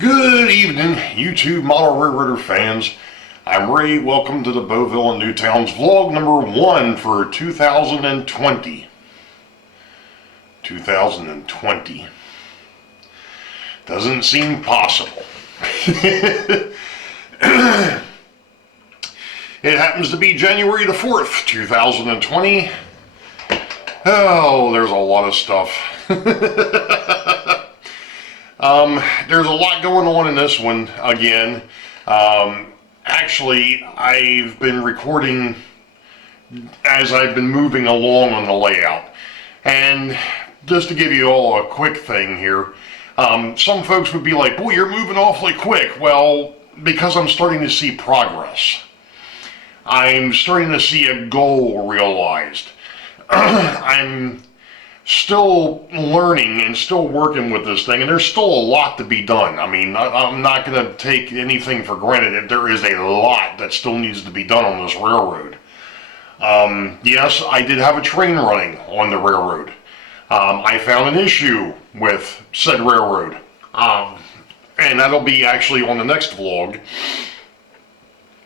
Good evening, YouTube model railroader fans. I'm Ray. Welcome to the Boeville and Newtown's vlog number 1 for 2020. 2020. Doesn't seem possible. It happens to be January the 4th, 2020. Oh, there's a lot of stuff. There's a lot going on in this one again. Actually, I've been recording as I've been moving along on the layout. And just to give you all a quick thing here, some folks would be like, boy, you're moving awfully quick. Well, because I'm starting to see progress. I'm starting to see a goal realized. I'm still learning and still working with this thing, and there's still a lot to be done. I mean, I'm not going to take anything for granted. There is a lot that still needs to be done on this railroad. Yes, I did have a train running on the railroad. I found an issue with said railroad, and that'll be actually on the next vlog,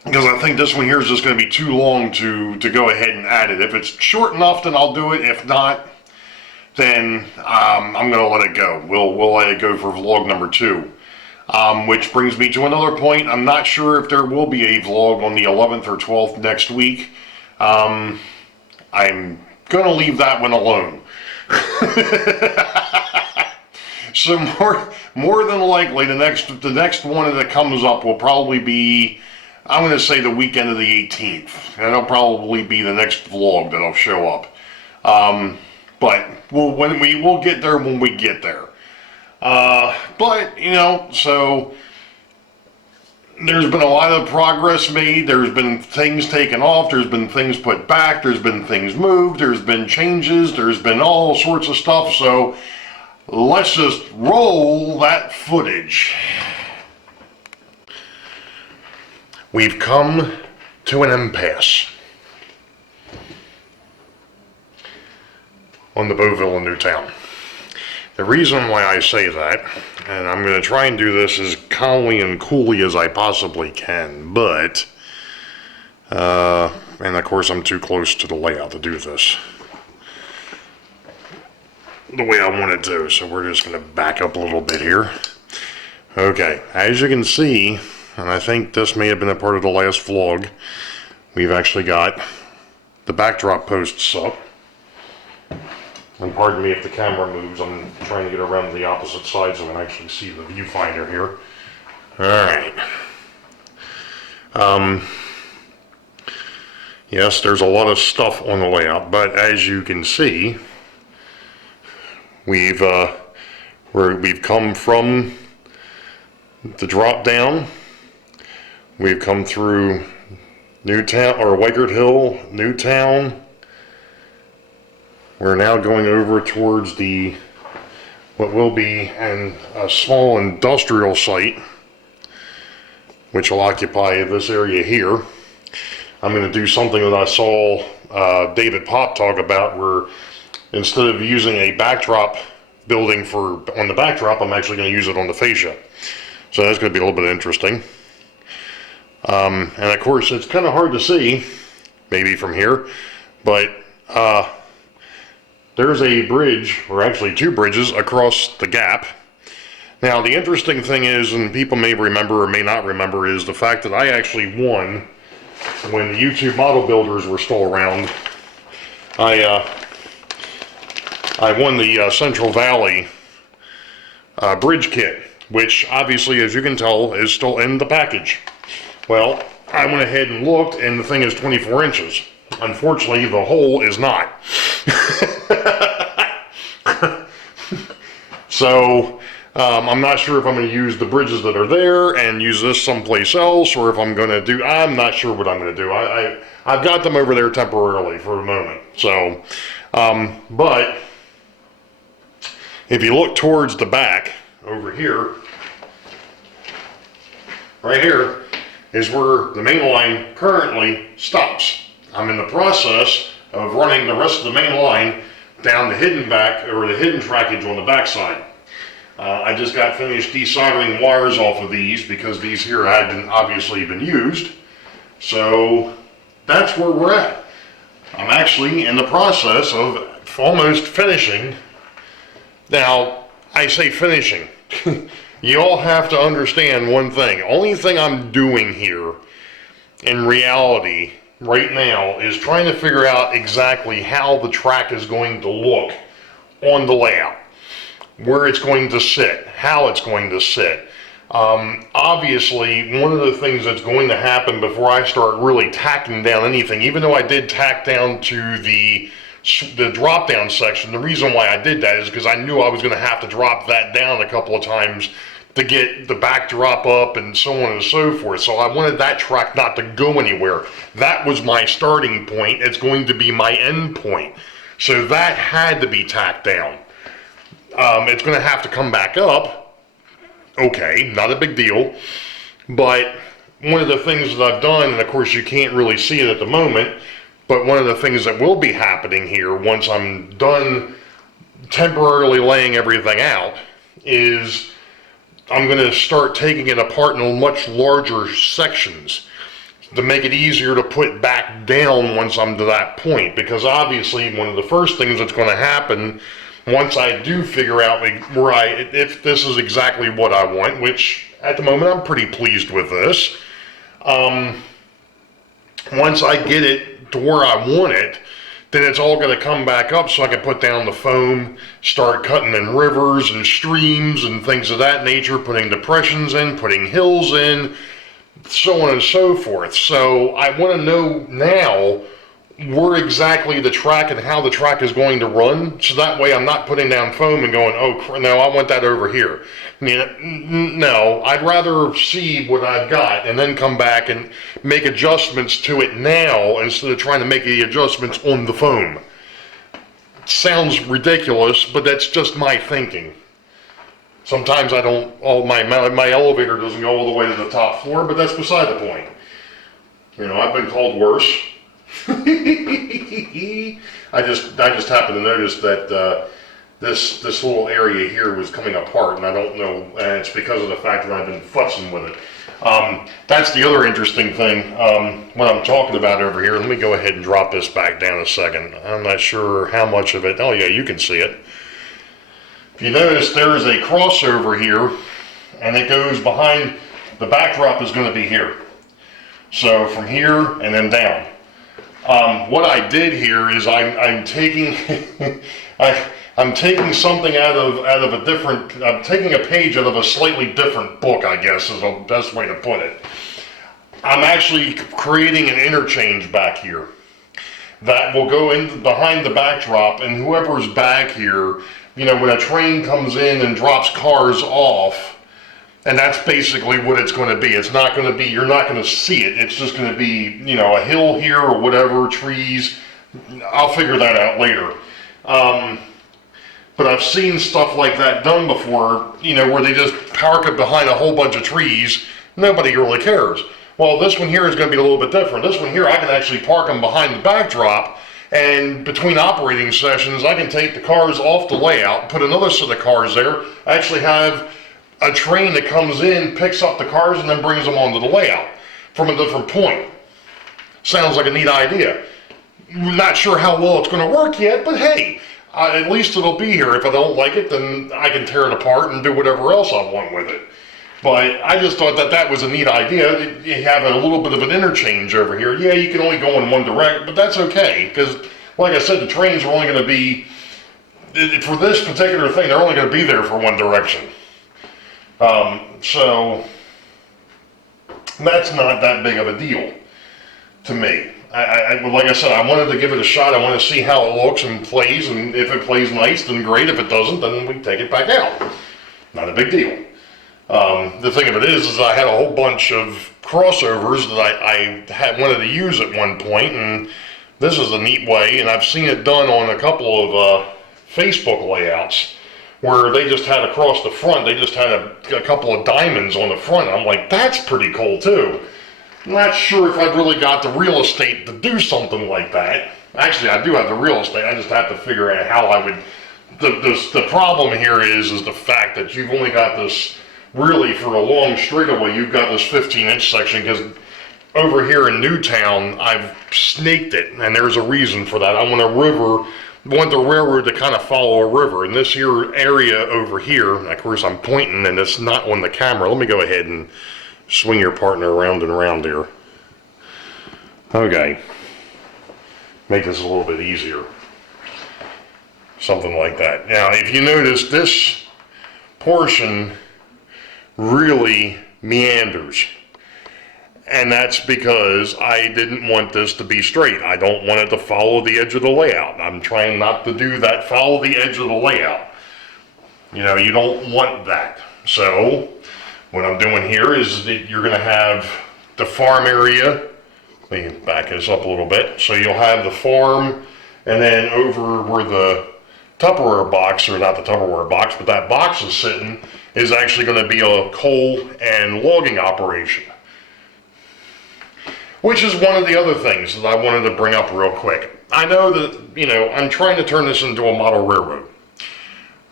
because I think this one here is just going to be too long to go ahead and add it. If it's short enough, then I'll do it. If not, then I'm going to let it go. We'll let it go for vlog number 2. Which brings me to another point. I'm not sure if there will be a vlog on the 11th or 12th next week. I'm going to leave that one alone. So more than likely, the next one that comes up will probably be, I'm going to say, the weekend of the 18th. And that'll probably be the next vlog that'll show up. But we'll get there when we get there. But, you know, so there's been a lot of progress made. There's been things taken off. There's been things put back. There's been things moved. There's been changes. There's been all sorts of stuff. So let's just roll that footage. We've come to an impasse on the Boeville in Newtown. The reason why I say that, and I'm going to try and do this as calmly and coolly as I possibly can, but, and of course I'm too close to the layout to do this the way I want to, so we're just going to back up a little bit here. Okay, as you can see, and I think this may have been a part of the last vlog, we've actually got the backdrop posts up. And pardon me if the camera moves, I'm trying to get around to the opposite side so I can actually see the viewfinder here. Alright. Yes, there's a lot of stuff on the layout, but as you can see, we've come from the drop down. We've come through Newtown, or Wygert Hill, Newtown. We're now going over towards what will be a small industrial site, which will occupy this area here. I'm going to do something that I saw David Pop talk about, where instead of using a backdrop building on the backdrop, I'm actually going to use it on the fascia. So that's going to be a little bit interesting. And of course, it's kind of hard to see, maybe from here, but there's a bridge, or actually 2 bridges, across the gap. Now, the interesting thing is, and people may remember or may not remember, is the fact that I actually won when the YouTube model builders were still around. I won the Central Valley bridge kit, which obviously, as you can tell, is still in the package. Well, I went ahead and looked, and the thing is 24 inches. Unfortunately, the hole is not. So, I'm not sure if I'm going to use the bridges that are there and use this someplace else, or if I'm going to I'm not sure what I'm going to do. I've got them over there temporarily for a moment. So, but if you look towards the back over here, right here is where the main line currently stops. I'm in the process of running the rest of the main line down the hidden back, or the hidden trackage on the back side. I just got finished desoldering wires off of these because these here hadn't obviously been used. So that's where we're at. I'm actually in the process of almost finishing. Now, I say finishing. You all have to understand one thing. Only thing I'm doing here in reality right now is trying to figure out exactly how the track is going to look on the layout, where it's going to sit, how it's going to sit. Obviously, one of the things that's going to happen before I start really tacking down anything, even though I did tack down to the drop down section, the reason why I did that is because I knew I was going to have to drop that down a couple of times to get the backdrop up and so on and so forth. So I wanted that track not to go anywhere. That was my starting point. It's going to be my end point. So that had to be tacked down. It's going to have to come back up. Okay, not a big deal. But one of the things that I've done, and of course you can't really see it at the moment, but one of the things that will be happening here once I'm done temporarily laying everything out is I'm going to start taking it apart in much larger sections to make it easier to put back down once I'm to that point. Because obviously one of the first things that's going to happen once I do figure out if this is exactly what I want, which at the moment I'm pretty pleased with this, once I get it to where I want it, then it's all going to come back up so I can put down the foam, start cutting in rivers and streams and things of that nature, putting depressions in, putting hills in, so on and so forth. So I want to know now where exactly the track and how the track is going to run, so that way I'm not putting down foam and going, oh no, I want that over here. I mean, no, I'd rather see what I've got and then come back and make adjustments to it now instead of trying to make the adjustments on the foam. Sounds ridiculous, but that's just my thinking. Sometimes I don't, my elevator doesn't go all the way to the top floor, but that's beside the point. You know, I've been called worse. I just happened to notice that this little area here was coming apart, and I don't know, and it's because of the fact that I've been futzing with it. That's the other interesting thing, what I'm talking about over here. Let me go ahead and drop this back down a second. I'm not sure how much of it, oh yeah, you can see it. If you notice, there is a crossover here, and it goes behind, the backdrop is going to be here. So from here and then down. What I did here is I'm taking I'm taking something out of a different, I'm taking a page out of a slightly different book, I guess is the best way to put it. I'm actually creating an interchange back here that will go in behind the backdrop, and whoever's back here, you know, when a train comes in and drops cars off, and that's basically what it's going to be. It's not going to be, you're not going to see it. It's just going to be, you know, a hill here or whatever, trees. I'll figure that out later. But I've seen stuff like that done before, you know, where they just park it behind a whole bunch of trees. Nobody really cares. Well, this one here is going to be a little bit different. This one here, I can actually park them behind the backdrop, and between operating sessions, I can take the cars off the layout, put another set of cars there, actually have a train that comes in, picks up the cars, and then brings them onto the layout from a different point. Sounds like a neat idea. Not sure how well it's going to work yet, but hey, at least it'll be here. If I don't like it, then I can tear it apart and do whatever else I want with it. But I just thought that that was a neat idea. You have a little bit of an interchange over here. Yeah, you can only go in one direction, but that's okay, because like I said, the trains are only going to be, for this particular thing, they're only going to be there for one direction. So that's not that big of a deal to me. Like I said, I wanted to give it a shot. I want to see how it looks and plays, and if it plays nice, then great. If it doesn't, then we take it back out. Not a big deal. The thing of it is I had a whole bunch of crossovers that I had wanted to use at one point, and this is a neat way, and I've seen it done on a couple of Facebook layouts, where they just had across the front, they just had a couple of diamonds on the front. I'm like, that's pretty cool too. I'm not sure if I've really got the real estate to do something like that. Actually, I do have the real estate. I just have to figure out how I would the problem here is the fact that you've only got this, really for a long straightaway, you've got this 15-inch section, because over here in Newtown, I've snaked it, and there's a reason for that. I want the railroad to kind of follow a river. In this here area over here, of course I'm pointing and it's not on the camera. Let me go ahead and swing your partner around and around here. Okay. Make this a little bit easier. Something like that. Now, if you notice, this portion really meanders. And that's because I didn't want this to be straight. I don't want it to follow the edge of the layout. I'm trying not to do that, follow the edge of the layout. You know, you don't want that. So, what I'm doing here is that you're going to have the farm area. Let me back this up a little bit. So you'll have the farm, and then over where the Tupperware box, or not the Tupperware box, but that box is sitting, is actually going to be a coal and logging operation. Which is one of the other things that I wanted to bring up real quick. I know that, you know, I'm trying to turn this into a model railroad.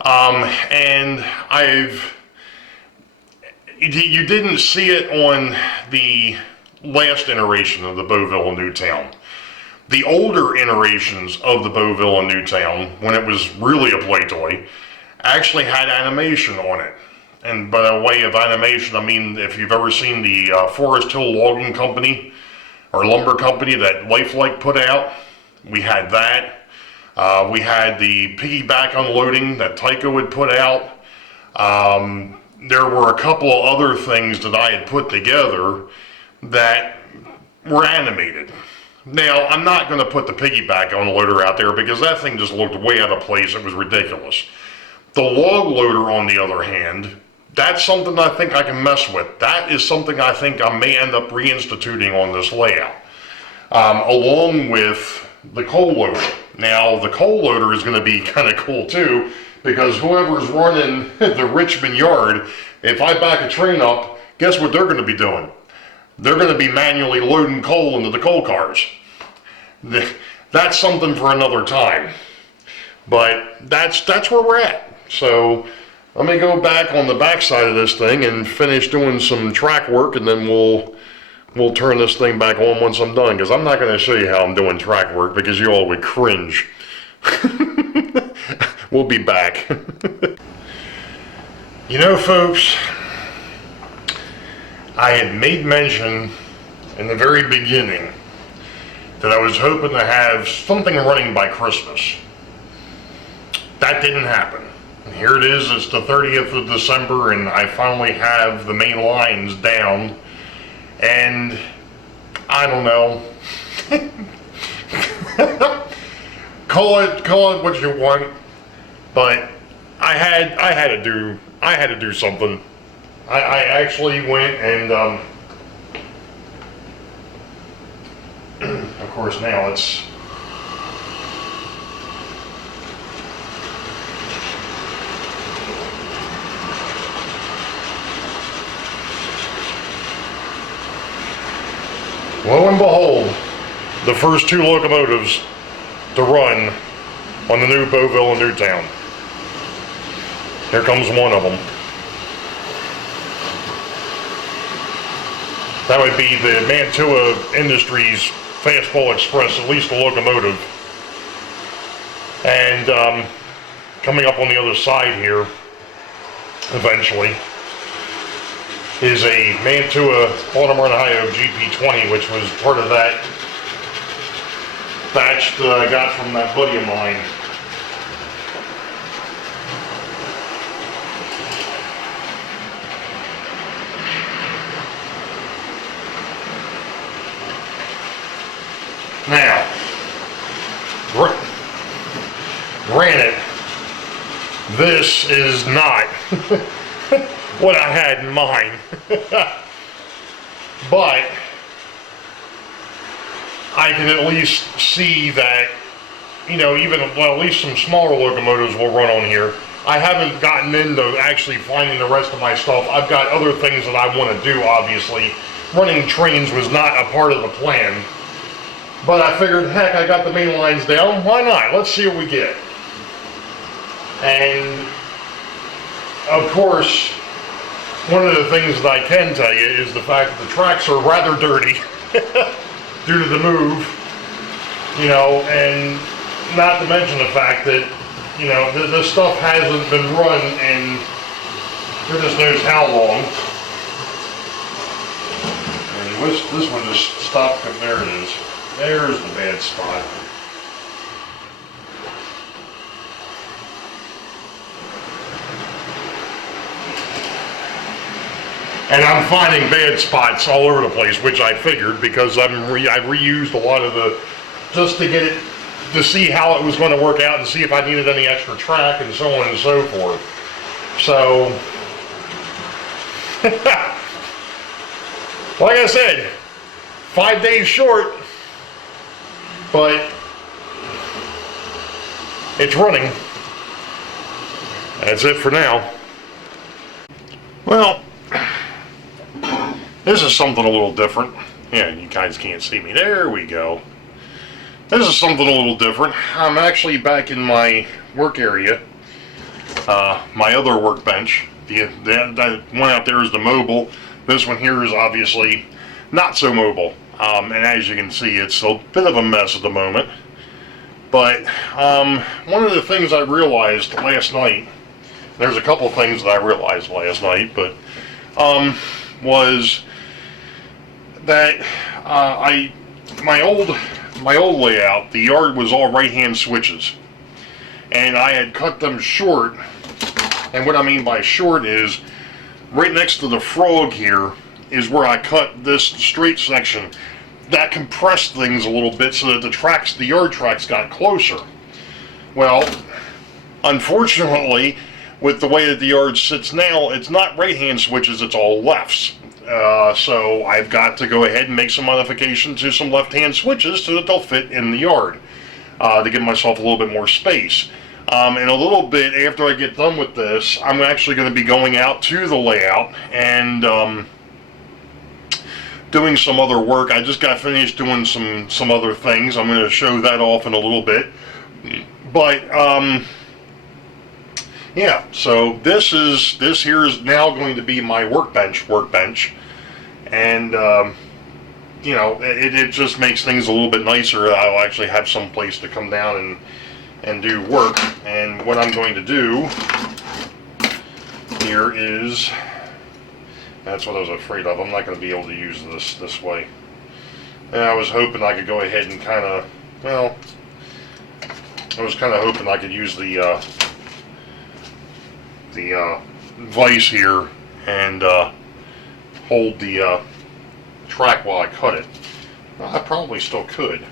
And you didn't see it on the last iteration of the Boeville and Newtown. The older iterations of the Boeville and Newtown, when it was really a play toy, actually had animation on it. And by way of animation, I mean, if you've ever seen the Forest Hill Logging Company, or lumber company that Lifelike put out, we had that. We had the piggyback unloading that Tyco had put out. There were a couple of other things that I had put together that were animated. Now, I'm not going to put the piggyback unloader out there because that thing just looked way out of place. It was ridiculous. The log loader, on the other hand, that's something I think I can mess with. That is something I think I may end up reinstituting on this layout, along with the coal loader. Now, the coal loader is going to be kind of cool too, because whoever's running the Richmond yard, if I back a train up, guess what they're going to be doing? They're going to be manually loading coal into the coal cars. That's something for another time. But that's where we're at. So let me go back on the back side of this thing and finish doing some track work, and then we'll turn this thing back on once I'm done, because I'm not going to show you how I'm doing track work because you all would cringe. We'll be back. You know, folks, I had made mention in the very beginning that I was hoping to have something running by Christmas. That didn't happen. And here it is, it's the 30th of December, and I finally have the main lines down, and I don't know. call it what you want, but I had to do something. I actually went and of course now it's lo and behold, the first two locomotives to run on the new Boeville and Newtown. Here comes one of them. That would be the Mantua Industries Fastball Express, at least the locomotive. And coming up on the other side here, eventually, is a Mantua Baltimore, Ohio GP20, which was part of that batch that I got from that buddy of mine. Now, granted, this is not what I had in mind, but I can at least see that, you know, even, well, at least some smaller locomotives will run on here. I haven't gotten into actually finding the rest of my stuff. I've got other things that I want to do, obviously. Running trains was not a part of the plan. But I figured, heck, I got the main lines down. Why not? Let's see what we get. And of course, one of the things that I can tell you is the fact that the tracks are rather dirty due to the move, you know, and not to mention the fact that, you know, this stuff hasn't been run in goodness knows how long. And this one just stopped. There it is. There's the bad spot. And I'm finding bad spots all over the place, which I figured because I've reused a lot of the, just to get it, to see how it was going to work out and see if I needed any extra track and so on and so forth. So, like I said, 5 days short, but it's running. That's it for now. Well, this is something a little different. Yeah, you guys can't see me. There we go. This is something a little different. I'm actually back in my work area. My other workbench. That one out there is the mobile. This one here is obviously not so mobile. And as you can see, it's a bit of a mess at the moment. But one of the things I realized last night, there's a couple of things that I realized last night, but was that my old layout, the yard was all right-hand switches, and I had cut them short. And what I mean by short is right next to the frog here is where I cut this straight section. That compressed things a little bit so that the yard tracks got closer. Well, unfortunately, with the way that the yard sits now, it's not right-hand switches, it's all lefts. So I've got to go ahead and make some modifications to some left-hand switches so that they'll fit in the yard to give myself a little bit more space. In a little bit, after I get done with this, I'm actually going to be going out to the layout and doing some other work. I just got finished doing some other things. I'm going to show that off in a little bit. But yeah, so this here is now going to be my workbench, and you know, it just makes things a little bit nicer. I'll actually have some place to come down and do work. And what I'm going to do here is, that's what I was afraid of. I'm not going to be able to use this way. And I was hoping I could go ahead and kind of, well, I was kind of hoping I could use the vise here and hold the track while I cut it. Well, I probably still could.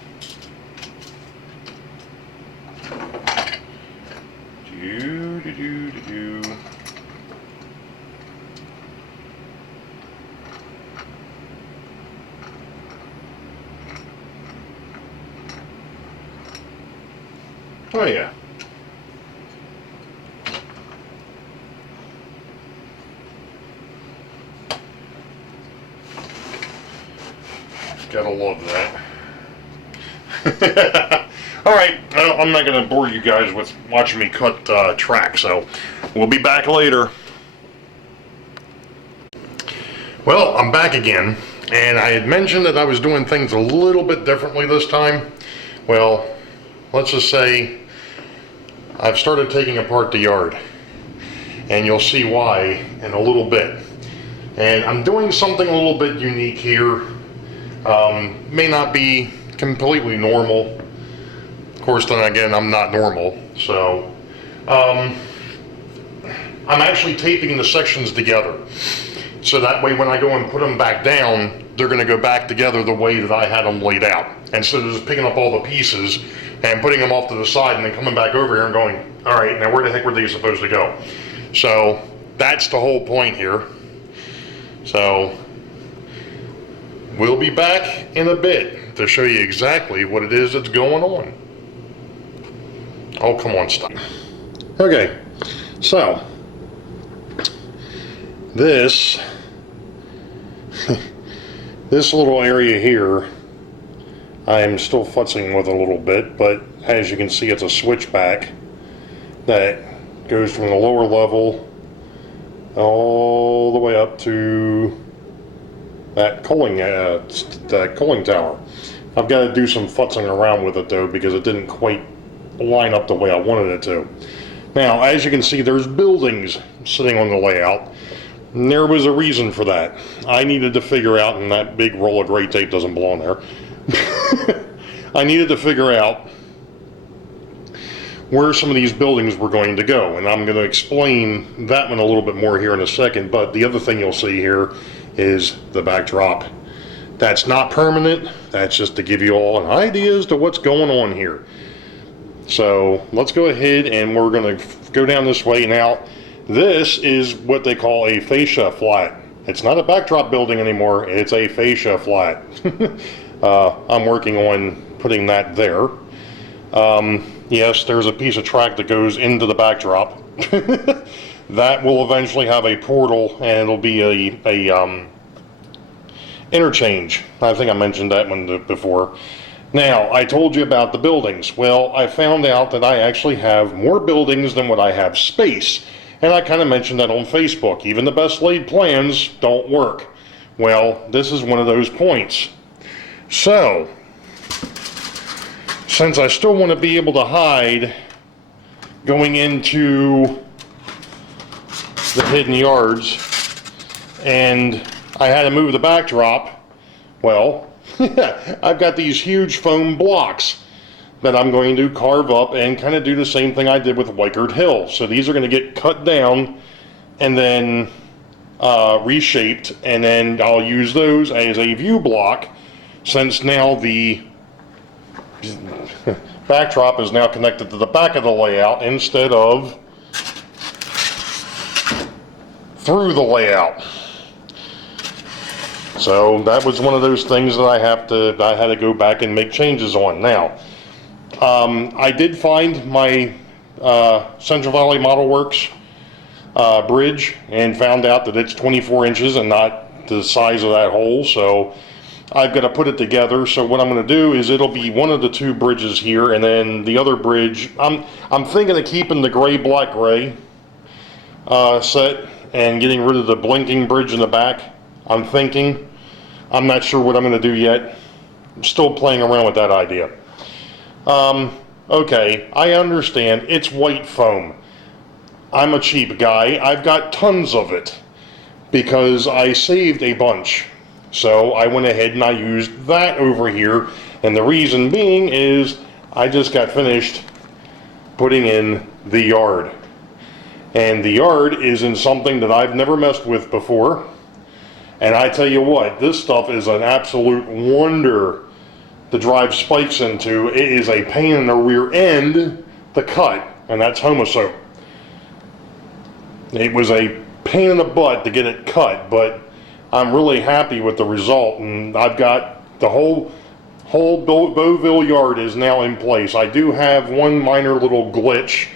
Oh yeah. Gotta love that. Alright, well, I'm not going to bore you guys with watching me cut track, so we'll be back later. Well, I'm back again, and I had mentioned that I was doing things a little bit differently this time. Well, let's just say I've started taking apart the yard, and you'll see why in a little bit. And I'm doing something a little bit unique here. May not be completely normal. Of course, then again, I'm not normal. So, I'm actually taping the sections together. So that way when I go and put them back down, they're going to go back together the way that I had them laid out. Instead of just picking up all the pieces and putting them off to the side and then coming back over here and going, all right, now where the heck were these supposed to go? So that's the whole point here. So we'll be back in a bit to show you exactly what it is that's going on. Oh, come on, stop. Okay, so this little area here, I'm still futzing with a little bit, but as you can see, it's a switchback that goes from the lower level all the way up to that cooling tower. I've got to do some futzing around with it though, because it didn't quite line up the way I wanted it to. Now, as you can see, there's buildings sitting on the layout, and there was a reason for that. I needed to figure out, and that big roll of gray tape doesn't belong there. I needed to figure out where some of these buildings were going to go, and I'm going to explain that one a little bit more here in a second. But the other thing you'll see here is the backdrop. That's not permanent, that's just to give you all an idea as to what's going on here. So let's go ahead and we're going to go down this way. Now, this is what they call a fascia flat. It's not a backdrop building anymore, it's a fascia flat. I'm working on putting that there. Yes, there's a piece of track that goes into the backdrop. That will eventually have a portal, and it'll be a interchange. I think I mentioned that one before. Now, I told you about the buildings. Well, I found out that I actually have more buildings than what I have space. And I kind of mentioned that on Facebook. Even the best laid plans don't work. Well, this is one of those points. So, since I still want to be able to hide going into the hidden yards, and I had to move the backdrop, well, I've got these huge foam blocks that I'm going to carve up and kind of do the same thing I did with Wykert Hill. So these are going to get cut down and then reshaped, and then I'll use those as a view block, since now the backdrop is now connected to the back of the layout instead of through the layout. So that was one of those things that I had to go back and make changes on. Now, I did find my Central Valley Model Works bridge and found out that it's 24 inches and not the size of that hole. So I've got to put it together. So what I'm going to do is it'll be one of the two bridges here, and then the other bridge, I'm thinking of keeping the gray, black, gray set and getting rid of the blinking bridge in the back. I'm not sure what I'm going to do yet. I'm still playing around with that idea. Okay, I understand. It's white foam. I'm a cheap guy. I've got tons of it because I saved a bunch. So I went ahead and I used that over here. And the reason being is I just got finished putting in the yard. And the yard is in something that I've never messed with before. And I tell you what, this stuff is an absolute wonder to drive spikes into. It is a pain in the rear end to cut, and that's Homosoap. It was a pain in the butt to get it cut, but I'm really happy with the result, and I've got the whole Boeville yard is now in place. I do have one minor little glitch.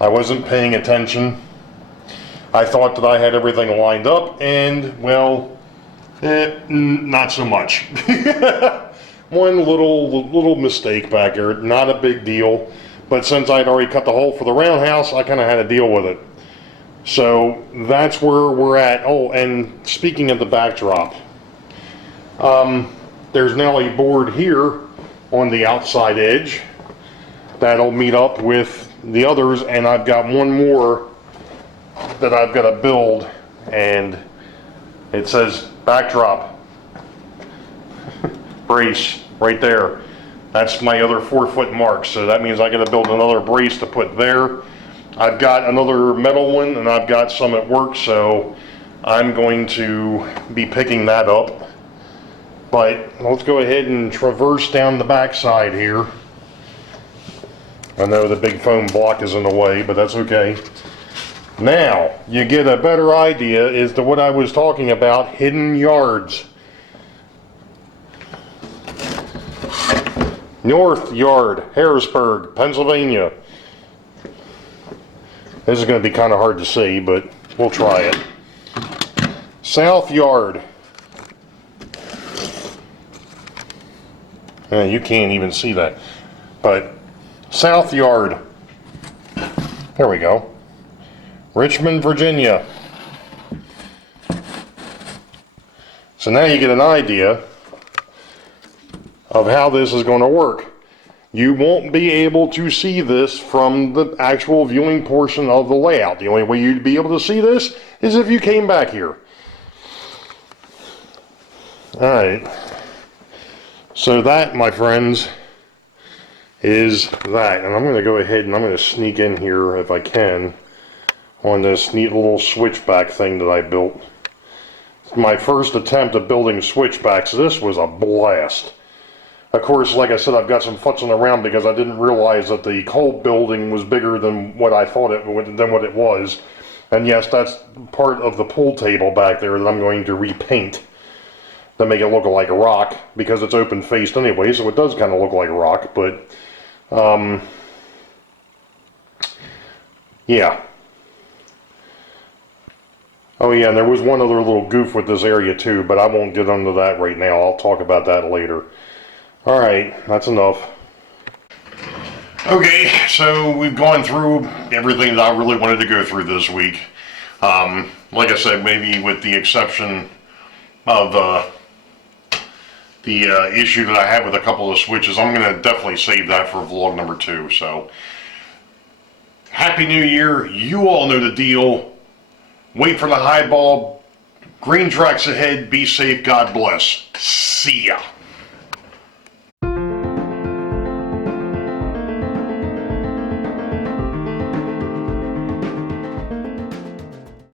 I wasn't paying attention. I thought that I had everything lined up, and well, not so much. One little mistake back there, not a big deal, but since I'd already cut the hole for the roundhouse, I kind of had to deal with it. So that's where we're at. Oh, and speaking of the backdrop, there's now a board here on the outside edge that'll meet up with the others, and I've got one more that I've got to build, and it says backdrop brace right there. That's my other 4-foot mark, so that means I got to build another brace to put there. I've got another metal one, and I've got some at work, so I'm going to be picking that up. But let's go ahead and traverse down the back side here. I know the big foam block is in the way, but that's okay. Now, you get a better idea as to what I was talking about, hidden yards. North Yard, Harrisburg, Pennsylvania. This is going to be kind of hard to see, but we'll try it. South Yard. You can't even see that. But South Yard. There we go. Richmond, Virginia. So now you get an idea of how this is going to work. You won't be able to see this from the actual viewing portion of the layout. The only way you'd be able to see this is if you came back here. Alright. So that, my friends, is that. And I'm going to go ahead and I'm going to sneak in here if I can on this neat little switchback thing that I built. My first attempt at building switchbacks. This was a blast. Of course, like I said, I've got some futzing around because I didn't realize that the coal building was bigger than what I thought it was. And yes, that's part of the pool table back there that I'm going to repaint to make it look like a rock, because it's open faced anyway, so it does kind of look like a rock. But yeah. Oh yeah, and there was one other little goof with this area too, but I won't get into that right now. I'll talk about that later. Alright, that's enough. Okay, so we've gone through everything that I really wanted to go through this week. Like I said, maybe with the exception of the issue that I had with a couple of switches. I'm going to definitely save that for vlog number 2. So, Happy New Year. You all know the deal. Wait for the highball. Green tracks ahead. Be safe. God bless. See ya.